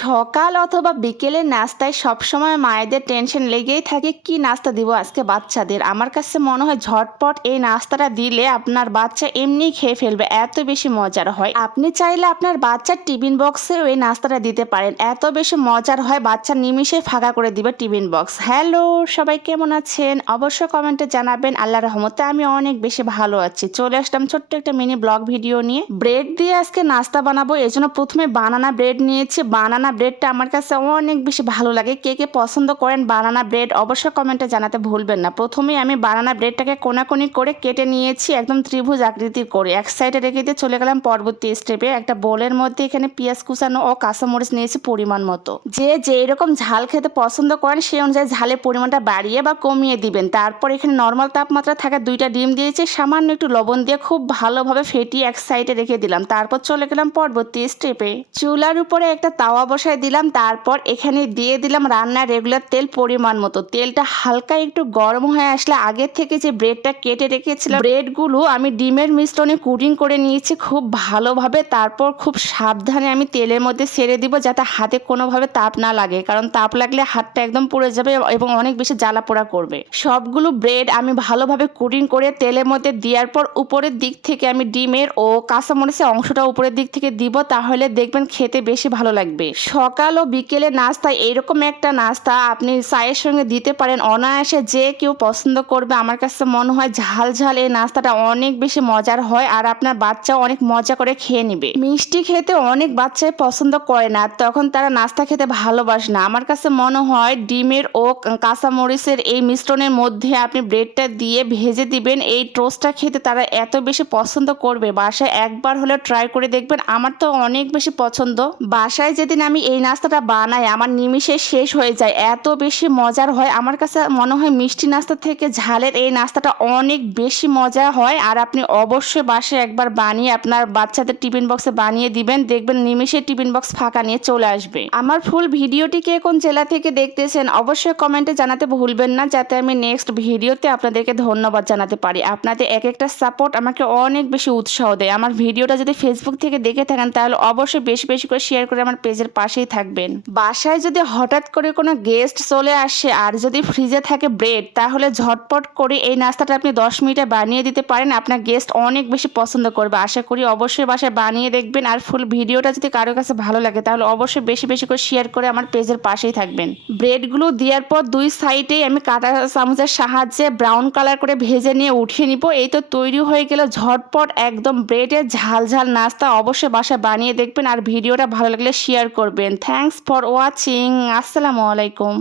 সকাল অথবা বিকেলের নাস্তায় সবসময় মায়েদের টেনশন লেগেই থাকে কি নাস্তা দিব আজকে বাচ্চাদের। আমার কাছে মনে হয় ঝটপট এই নাস্তাটা দিলে আপনার বাচ্চা এমনিই খেয়ে ফেলবে, এত বেশি মজার হয়। আপনি চাইলে আপনার বাচ্চার টিফিন বক্সেও এই নাস্তাটা দিতে পারেন, এত বেশি মজার হয়, বাচ্চা নিমিষে ফাঁকা করে দিবে টিফিন বক্স। হ্যালো, সবাই কেমন আছেন? অবশ্যই কমেন্টে জানাবেন। আল্লাহর রহমতে আমি অনেক বেশি ভালো আছি। চলে আসলাম ছোট্ট একটা মিনি ব্লগ ভিডিও নিয়ে। ব্রেড দিয়ে আজকে নাস্তা বানাবো, এজন্য প্রথমে বানানা ব্রেড নিয়েছি। বানানা ব্রেডটা আমার কাছে অনেক বেশি ভালো লাগে। কে কে পছন্দ করেন বানানা ব্রেড অবশ্যই কমেন্টে জানাতে ভুলবেন না। প্রথমেই আমি বানানা ব্রেডটাকে কোনাকুনি করে কেটে নিয়েছি, একদম ত্রিভুজ আকৃতির করে। এক সাইডে রেখে দিয়ে চলে গেলাম পরবর্তী স্টেপে। একটা বোলের মধ্যে এখানে পেঁয়াজ কুচানো ও কাঁচামরিচ নিয়েছি পরিমাণ মতো। যে যেরকম ঝাল খেতে পছন্দ করেন সেই অনুযায়ী ঝালের পরিমাণটা বাড়িয়ে বা কমিয়ে দিবেন। তারপর এখানে নর্মাল তাপমাত্রা থাকা 2টা ডিম দিয়েছি, সামান্য একটু লবণ দিয়ে খুব ভালোভাবে ফেটিয়ে এক সাইডে রেখে দিলাম। তারপর চলে গেলাম পরবর্তী স্টেপে। চুলার উপরে একটা তাওয়া বসায় দিলাম। তারপর এখানে দিয়ে দিলাম রান্নার রেগুলার তেল পরিমাণ মতো। তেলটা হালকা একটু গরম হয়ে আসলে আগে থেকে যে ব্রেডটা কেটে রেখেছিলাম, ব্রেডগুলো আমি ডিমের মিশ্রণে কুটিং করে নিয়েছি খুব ভালোভাবে। তারপর খুব সাবধানে আমি তেলের মধ্যে ছেড়ে দিব, যাতে হাতে কোনোভাবে তাপ না লাগে, কারণ তাপ লাগলে হাতটা একদম পুড়ে যাবে এবং অনেক বেশি জ্বালা পোড়া করবে। সবগুলো ব্রেড আমি ভালোভাবে কুটিং করে তেলের মধ্যে দেওয়ার পর উপরের দিক থেকে আমি ডিমের ও কাঁচামরিচের অংশটা উপরের দিক থেকে দিব, তাহলে দেখবেন খেতে বেশি ভালো লাগবে। সকাল ও বিকেলে নাস্তায় এইরকম একটা নাস্তা আপনি চায়ের সঙ্গে দিতে পারেন, অনায়াসে যে কেউ পছন্দ করবে। আমার কাছে মনে হয় ঝাল ঝাল এই নাস্তাটা অনেক বেশি মজার হয়, আর আপনার বাচ্চাও অনেক মজা করে খেয়ে নিবে। মিষ্টি খেতে অনেক বাচ্চাই পছন্দ করে না, তখন তারা নাস্তা খেতে ভালোবাসে না। আমার কাছে মনে হয় ডিমের ও কাঁচামরিচের এই মিশ্রণের মধ্যে আপনি ব্রেডটা দিয়ে ভেজে দিবেন, এই টোস্টটা খেতে তারা এত বেশি পছন্দ করবে। বাসায় একবার হলেও ট্রাই করে দেখবেন, আমার তো অনেক বেশি পছন্দ। বাসায় যেদিন আমি এই নাস্তাটা বানাই আমার নিমিষে শেষ হয়ে যায়, এত বেশি মজার হয়। আমার কাছে মনে হয় মিষ্টি নাস্তা থেকে ঝালের এই নাস্তাটা অনেক বেশি মজা হয়। আর আপনি অবশ্যই বাসায় একবার বানিয়ে আপনার বাচ্চাদের টিফিন বক্সে বানিয়ে দিবেন, দেখবেন নিমিষে টিফিন বক্স ফাঁকা নিয়ে চলে আসবে। আমার ফুল ভিডিওটি কে কোন জেলা থেকে দেখতেছেন অবশ্যই কমেন্টে জানাতে ভুলবেন না, যাতে আমি নেক্সট ভিডিওতে আপনাদেরকে ধন্যবাদ জানাতে পারি। আপনাদের এক একটা সাপোর্ট আমাকে অনেক বেশি উৎসাহ দেয়। আমার ভিডিওটা যদি ফেসবুক থেকে দেখে থাকেন তাহলে অবশ্যই বেশি বেশি করে শেয়ার করে আমার পেজের পাশেই থাকবেন। বাসায় যদি হঠাৎ করে কোনো গেস্ট চলে আসে আর যদি ফ্রিজে থাকে ব্রেড, তাহলে ঝটপট করে এই নাস্তাটা আপনি 10 মিনিটে বানিয়ে দিতে পারেন। আপনার গেস্ট অনেক বেশি পছন্দ করবে। আশা করি অবশ্যই বাসায় বানিয়ে দেখবেন। আর ফুল ভিডিওটা যদি কারো কাছে ভালো লাগে তাহলে অবশ্যই বেশি বেশি করে শেয়ার করে আমার পেজের পাশেই থাকবেন। ব্রেডগুলো দেওয়ার পর 2 সাইডেই আমি কাঁটা চামচের সাহায্যে ব্রাউন কালার করে ভেজে নিয়ে উঠিয়ে নিব। এই তো তৈরি হয়ে গেল ঝটপট একদম ব্রেডের ঝাল ঝাল নাস্তা। অবশ্যই বাসায় বানিয়ে দেখবেন আর ভিডিওটা ভালো লাগলে শেয়ার করবেন। Thanks for watching. আসসালামু আলাইকুম।